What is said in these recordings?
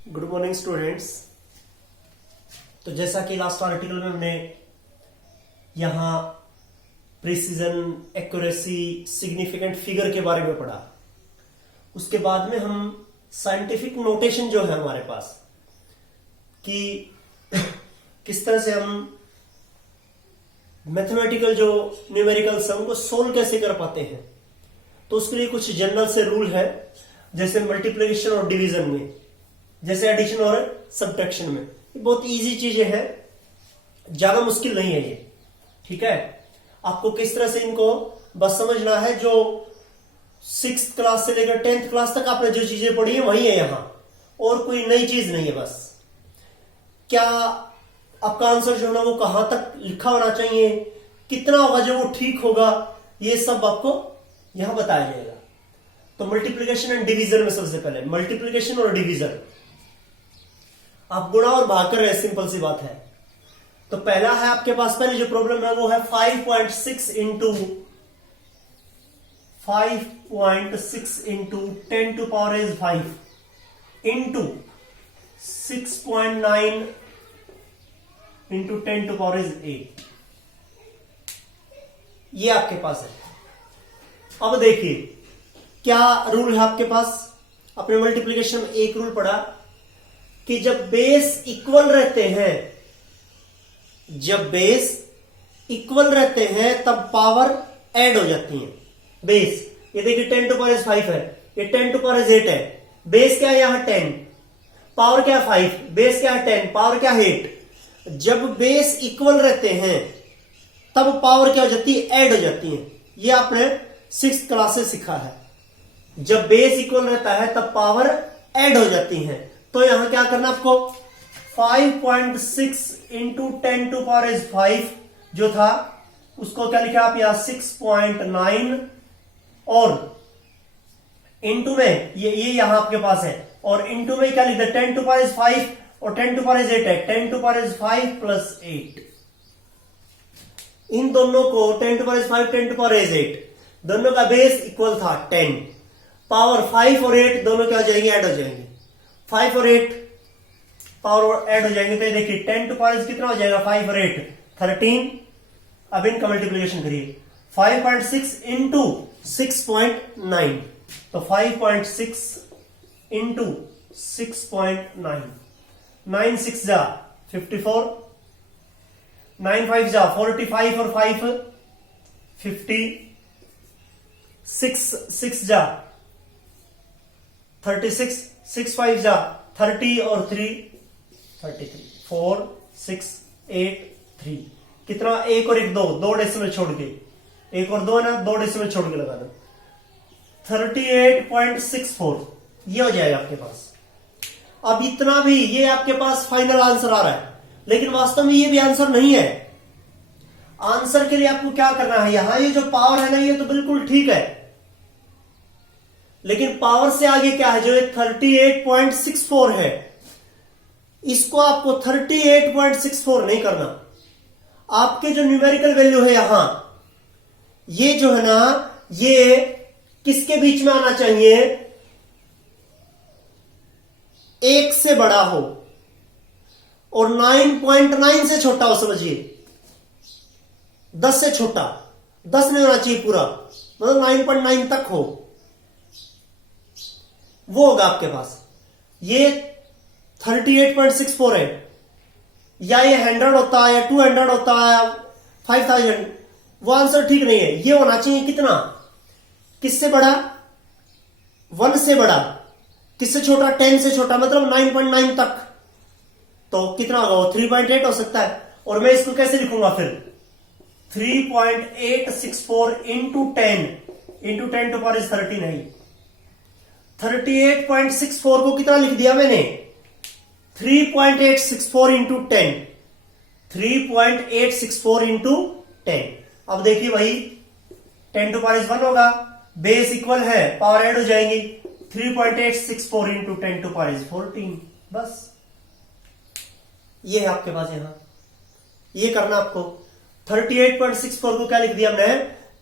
Good morning students. तो जैसा कि लास्ट आर्टिकल में हमने यहां प्रिसीजन, एक्यूरेसी, सिग्निफिकेंट फिगर के बारे में पढ़ा, उसके बाद में हम साइंटिफिक नोटेशन जो है हमारे पास कि किस तरह से हम मैथमेटिकल जो न्यूमेरिकल सम को सोल्व कैसे कर पाते हैं, तो उसके लिए कुछ जनरल से रूल है, जैसे मल्टीप्लिकेशन और डिवीजन में, जैसे एडिशन और सब्ट्रैक्शन में। ये बहुत इजी चीजें हैं, ज्यादा मुश्किल नहीं है ये। ठीक है, आपको किस तरह से इनको बस समझना है। जो 6th क्लास से लेकर 10th क्लास तक आपने जो चीजें पढ़ी है वही है यहां, और कोई नई चीज नहीं है। बस क्या आपका आंसर जो है ना वो कहां तक लिखा होना चाहिए, कितना होगा जो वो ठीक होगा, ये सब आपको यहां बताया जाएगा। तो मल्टीप्लिकेशन एंड डिवीजन में सबसे पहले मल्टीप्लिकेशन और डिवीजन, आप गुणा और भाग कर रहे हैं, सिंपल सी बात है। तो पहला है आपके पास, पहले जो प्रॉब्लम है वो है 5.6 into 10 to power is 5 into 6.9 into 10 to power is 8। ये आपके पास है। अब देखिए क्या रूल है आपके पास। अपने मल्टीप्लिकेशन में एक रूल पढ़ा कि जब बेस इक्वल रहते हैं, तब पावर ऐड हो जाती है। बेस, ये देखिए 10 टू पावर इज 5 है, ये 10 टू पावर इज 8 है। बेस क्या है यहां 10, पावर क्या है 5, बेस क्या है 10, पावर क्या है 8। जब बेस इक्वल रहते हैं तब पावर क्या हो जाती है, ऐड हो जाती है। ये आपने 6th क्लास से सीखा है। जब बेस इक्वल रहता है तब पावर ऐड हो जाती है। तो यहां क्या करना आपको, 5.6 इंटू 10 टू पावर इज 5 जो था उसको क्या लिखा आप यहां 6.9, और इंटू में ये यहां आपके पास है, और इंटू में क्या लिखा 10 टू पावर इज 5 और 10 टू पावर इज 8 है। 10 टू पावर इज 5 प्लस 8, इन दोनों को 10 to power is 5, 10 to power is 8, दोनों का बेस इक्वल था 10। पावर 5 और 8 दोनों क्या हो जाएंगे, ऐड हो जाएंगे। 5 और 8 पावर ऐड हो जाएंगे, तो ये देखिए 10 टू पावर कितना हो जाएगा, 5 और 8 13। अब इनका मल्टीप्लिकेशन करिए, 5.6 इंटू 6.9, तो 5.6 इंटू 6.9, 9 6 जा 54, 9 5 जा 45 और 5 50, 6 जा 36, 6 5 जा 30 और 3 33, 4 6 8 3, कितना, एक और एक दो डेसिमल छोड़ के, एक और दो है ना, 2 डेसिमल छोड़ के लगाना, 38.64 ये हो जाएगा आपके पास। अब इतना भी ये आपके पास फाइनल आंसर आ रहा है, लेकिन वास्तव में ये भी आंसर नहीं है। आंसर के लिए आपको क्या करना है, यहां ये जो पावर है ना ये तो बिल्कुल ठीक है, लेकिन पावर से आगे क्या है, जो ये 38.64 है, इसको आपको 38.64 नहीं करना। आपके जो न्यूमेरिकल वैल्यू है यहां, ये जो है ना ये किसके बीच में आना चाहिए, 1 से बड़ा हो और 9.9 से छोटा हो। समझिए 10 से छोटा, 10 नहीं होना चाहिए पूरा, मतलब 9.9 तक हो, वो होगा आपके पास। ये 38.64 है, या ये 100 होता है, या 200 होता है, 5000, वो आंसर ठीक नहीं है। ये होना चाहिए कितना, किससे बड़ा, 1 से बड़ा, किससे छोटा, 10 से छोटा, मतलब 9.9 तक। तो कितना होगा, 3.8 हो सकता है। और मैं इसको कैसे लिखूंगा फिर, 3.864 इंटू 10 टू पावर इज 30 नहीं, 38.64 को कितना लिख दिया मैंने, 3.864 इंटू 10, 3.864 इंटू 10। अब देखिए भाई 10 टू पावर इज 1 होगा, बेस इक्वल है, पावर ऐड हो जाएंगी, 3.864 इंटू 10 टू पावर इज 14। बस ये है आपके पास यहां, ये करना आपको। 38.64 को क्या लिख दिया हमने,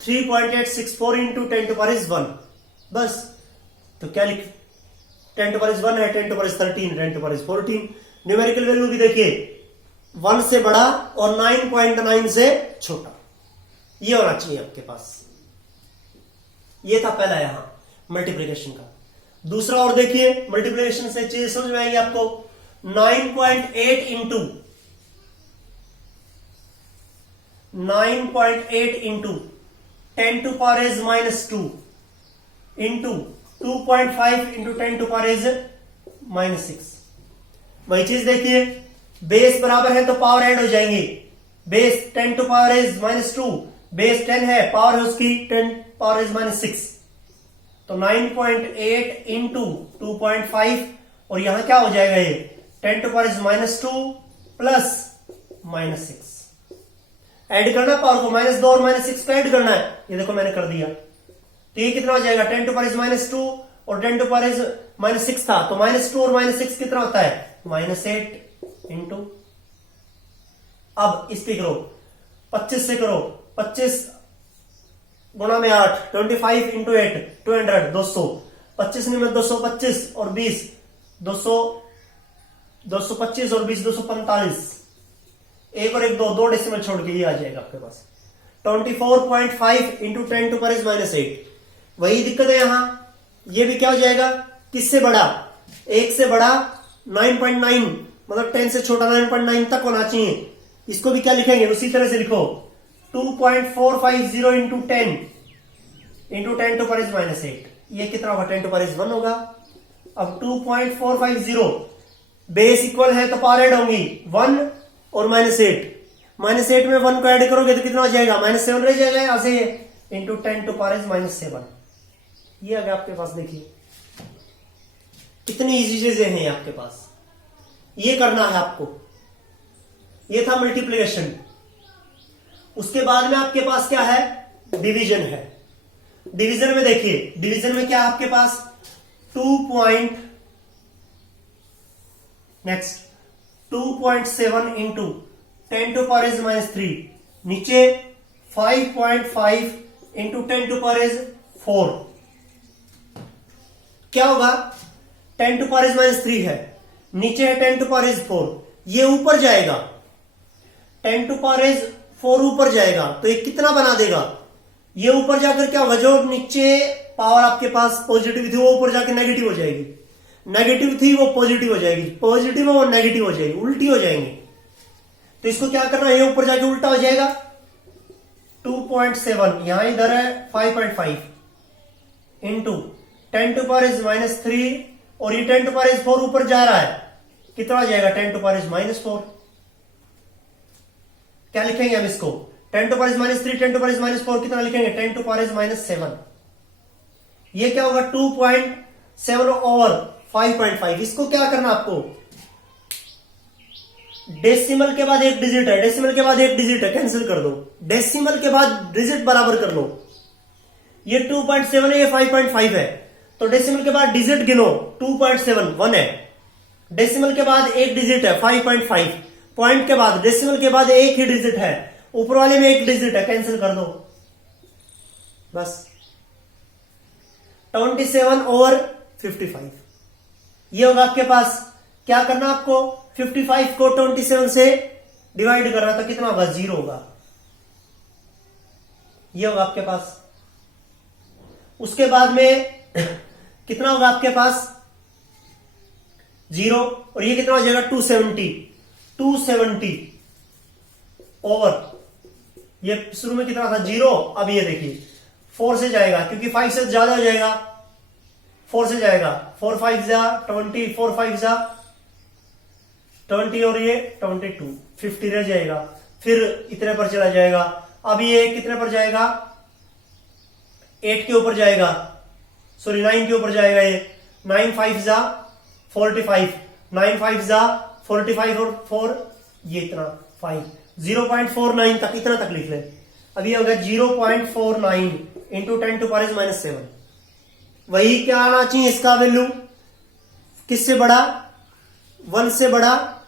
3.864 इंटू 10 टू पावर इज 1। बस तो क्या लिख 10 टू पावर 1 है, 10 to power 13, 10 to power 14। Numerical value भी देखिए 1 से बड़ा और 9.9 से छोटा, ये होना चाहिए आपके पास। ये था पहला यहां मल्टीप्लिकेशन का। दूसरा और देखिए, मल्टीप्लिकेशन से चीज समझ में आएगी आपको। 9.8 into 10 to power -2 into 2.5 into 10 to power -6। वही चीज देखिए, बेस बराबर है तो पावर ऐड हो जाएंगी। बेस 10 टू पावर -2, बेस 10 है, पावर है उसकी 10 पावर -6, तो 9.8 इंटू 2.5, और यहां क्या हो जाएगा ये 10 टू पावर -2 प्लस -6। ऐड करना पावर को, -2 और -6 को ऐड करना है। ये देखो मैंने कर दिया, तो ये कितना हो जाएगा 10 टू पावर -2 और 10 टू पावर -6 था, तो -2 और -6 कितना होता है -8 इंटू, अब इस पे करो 25 से करो, 25 गुणा में 8, 25 इंटू 8 200, 200, 25 में 225 और 20 200, 225 और 20 245, एक और एक दो डेसिमल छोड़ के ये आ जाएगा आपके पास 24.5 इंटू 10 टू पावर -8। वही दिक्कत है यहां, ये भी क्या हो जाएगा, किससे बड़ा, 1 से बड़ा 9.9, मतलब 10 से छोटा 9.9 तक होना चाहिए। इसको भी क्या लिखेंगे, उसी तरह से लिखो 2.450 इंटू 10 टू पावर -8। ये कितना होगा 10 टू पावर 1 होगा। अब 2.450 बेस इक्वल है तो पावर ऐड होंगी 1 और -8, -8 में 1 को ऐड करोगे तो कितना हो जाएगा -7 रह जाएगा यहां से, इंटू 10 टू पावर -7। ये आ गया आपके पास। देखिए कितनी इजी चीजें हैं आपके पास, ये करना है आपको। ये था मल्टीप्लिकेशन। उसके बाद में आपके पास क्या है, डिवीजन है। डिवीजन में देखिए, डिवीजन में क्या है आपके पास 2.7 इंटू 10 टू पावर -3, नीचे 5.5 इंटू 10 टू पावर 4। क्या होगा 10 टू पावर -3 है, नीचे है 10 टू पावर 4, ये ऊपर जाएगा 10 टू पावर 4 ऊपर जाएगा, तो ये कितना बना देगा, ये ऊपर जाकर क्या होगा, जो नीचे पावर आपके पास पॉजिटिव थी वो ऊपर जाकर नेगेटिव हो जाएगी, नेगेटिव थी वो पॉजिटिव हो जाएगी, पॉजिटिव है वो नेगेटिव हो जाएगी, उल्टी हो जाएंगी। तो इसको क्या करना है, ये ऊपर जाके उल्टा हो जाएगा 2.7, यहां इधर है 5.5 इंटू 10 टू पावर -3, और ये 10 टू पावर 4 ऊपर जा रहा है, कितना आ जाएगा 10 टू पावर -4। क्या लिखेंगे हम इसको, 10 टू पावर -3, 10 टू पावर -4 कितना लिखेंगे 10 टू पावर -7। ये क्या होगा 2.7 ओवर 5.5। इसको क्या करना आपको, डेसिमल के बाद एक डिजिट है, डेसिमल के बाद एक डिजिट है, कैंसिल कर दो, डेसिमल के बाद डिजिट बराबर कर लो। ये 2.7 है, ये 5.5 है, तो डेसिमल के बाद डिजिट गिनो, 2.7 1 है, डेसिमल के बाद एक डिजिट है 5.5, पॉइंट के बाद डेसिमल के बाद एक ही डिजिट है, ऊपर वाले में एक डिजिट है, कैंसिल कर दो बस। 27 ओवर 55 ये होगा आपके पास। क्या करना आपको, 55 को 27 से डिवाइड कर रहा था, कितना होगा 0 होगा, ये होगा आपके पास। उसके बाद में कितना होगा आपके पास 0, और ये कितना हो जाएगा 270 ओवर, ये शुरू में कितना था 0, अब ये देखिए 4 से जाएगा, क्योंकि 5 से ज्यादा हो जाएगा, 4 से जाएगा, 4 5 जा 20, 4 5 जा 20 और ये 22, 50 रह जाएगा, फिर इतने पर चला जाएगा। अब ये कितने पर जाएगा 8 के ऊपर जाएगा, सॉरी 9 के ऊपर जाएगा, ये 9 5 जा 45, 9 5 जा 45 और 4 ये इतना 5, 0.49 तक, इतना तक लिख ले। अब ये होगा 0.49 इंटू 10 टू पावर -7। वही क्या आना चाहिए इसका वैल्यू, किससे बड़ा 1 से बड़ा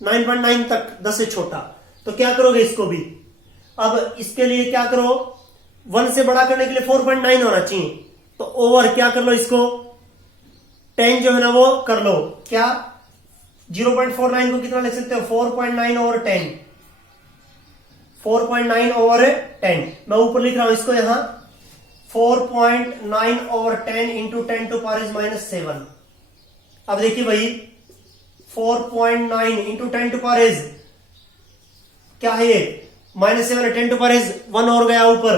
9.9 तक, 10 से छोटा। तो क्या करोगे इसको भी, अब इसके लिए क्या करो, 1 से बड़ा करने के लिए 4.9 होना चाहिए, तो ओवर क्या कर लो इसको 10 जो है ना वो कर लो, क्या 0.49 को कितना लिख सकते हो, 4.9 ओवर 10, 4.9 ओवर 10। मैं ऊपर लिख रहा हूं इसको यहां 4.9 over 10 into 10 to power is -7। अब देखिए भाई 4.9 इंटू 10 टू पावर इज क्या है ये, -7 है, 10 टू पावर इज 1 और गया ऊपर,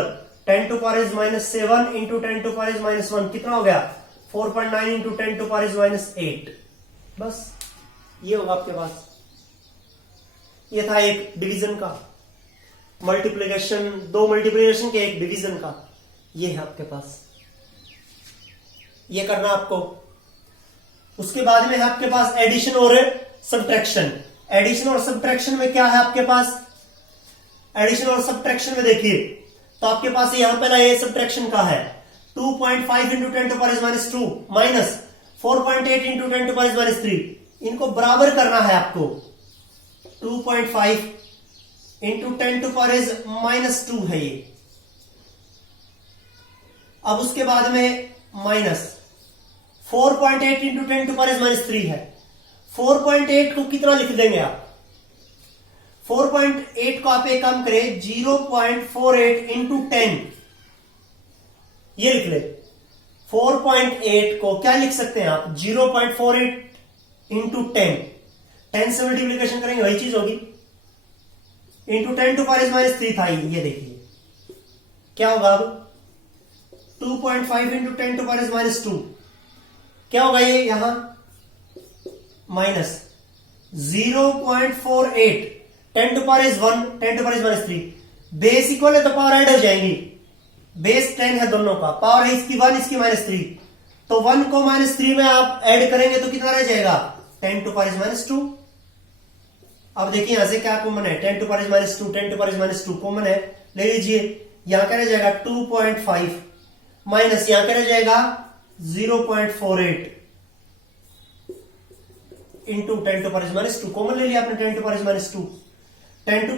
10 to power is -7 into 10 to power is -1 कितना हो गया, 4.9 इंटू 10 टू पावर इज -8। बस ये होगा आपके पास। ये था एक डिवीजन का मल्टीप्लिकेशन, दो मल्टीप्लिकेशन के एक डिवीजन का, ये है आपके पास, ये करना आपको। उसके बाद में है आपके पास एडिशन और सब्ट्रैक्शन। एडिशन और सब्ट्रैक्शन में क्या है आपके पास, एडिशन और सब्ट्रैक्शन में देखिए तो आपके पास यहां पहला ये सब्ट्रैक्शन का है 2.5 into 10 to power is -2 minus 4.8 into 10 to power is -3, इनको बराबर करना है आपको। 2.5 इंटू 10 टू पावर इज -2 है ये। अब उसके बाद में minus 4.8 into 10 to power is -3 है। 4.8 को कितना लिख देंगे आप, 4.8 को आप एक काम करें 0.48 इंटू 10, ये लिख ले। 4.8 को क्या लिख सकते हैं आप, 0.48 इंटू 10 से मल्टीप्लीकेशन करेंगे वही चीज होगी, इंटू 10 टू पावर इज -3 था ये देखिए क्या होगा अब 2.5 इंटू 10 टू पावर इज -2 क्या होगा ये यहां minus 0.48 10 to power is 1 10 to power is -3, base equal है तो पावर ऐड हो जाएंगी, बेस 10 है दोनों का, पावर है इसकी 1 इसकी -3, तो 1 को -3 में आप ऐड करेंगे तो कितना रह जाएगा 10 टू पावर इज -2। अब देखिए यहां से क्या कॉमन है, 10 to power is -2 10 to power is -2 common है, ले लीजिए। यहां क्या रह जाएगा 2.5 माइनस यहां क्या रह जाएगा 0.48 into 10 to power is -2 common ले लिया आपने, 10 to power is -2 10 to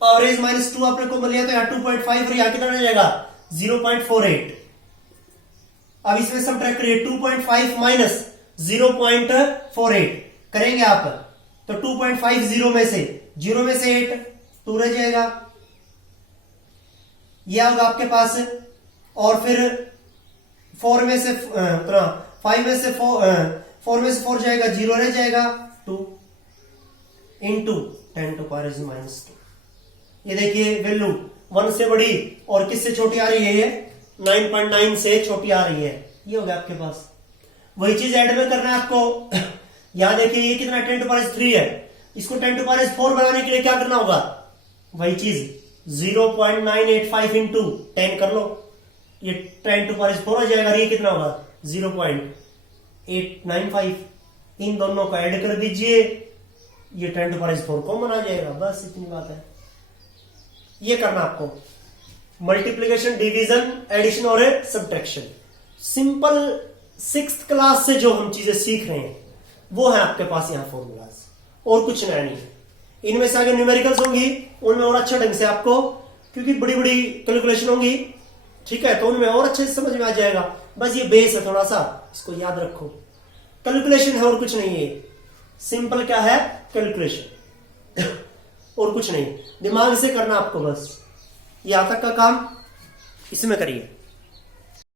power is -2 आपने कॉमन लिया तो यहां 2.5 और यहां कितना रह जाएगा 0.48। अब इसमें सब्ट्रैक्ट करिए 2.5 माइनस 0.48 करेंगे आप तो 2.5 0 में से 8 2 रह जाएगा, यह होगा आपके पास। और फिर 4 में से 5 में से 4 में से 4 जाएगा 0 रह जाएगा 2 इंटू 10 टू पावर इज -2। ये देखिए वैल्यू 1 से बड़ी और किससे छोटी आ रही है, ये 9.9 से छोटी आ रही है, ये हो गया आपके पास। वही चीज ऐड में करना है आपको। यहां देखिए ये कितना 10 टू पावर इज 3 है, इसको 10 टू पावर इज 4 बनाने के लिए क्या करना होगा, वही चीज 0.985 इंटू 10 कर लो, ये 10 टू पावर इज 4 आ जाएगा, ये कितना होगा 0.895, इन दोनों को ऐड कर दीजिए, ये 10 टू पावर इज 4 कॉमन आ जाएगा, बस इतनी बात है। ये करना आपको मल्टीप्लिकेशन, डिवीजन, एडिशन और सब्ट्रैक्शन। सिंपल 6th क्लास से जो हम चीजें सीख रहे हैं वो है आपके पास यहाँ फॉर्मूलाज, और कुछ नया नहीं है। इनमें से आगे न्यूमेरिकल्स होंगी, उनमें और अच्छा ढंग से आपको, क्योंकि बड़ी बड़ी कैलकुलेशन होंगी, ठीक है, तो उनमें और अच्छे से समझ में आ जाएगा। बस ये बेस है, थोड़ा सा इसको याद रखो, कैलकुलेशन है और कुछ नहीं है, सिंपल क्या है कैलकुलेशन और कुछ नहीं, दिमाग से करना आपको बस। यहां तक का काम इसमें करिए।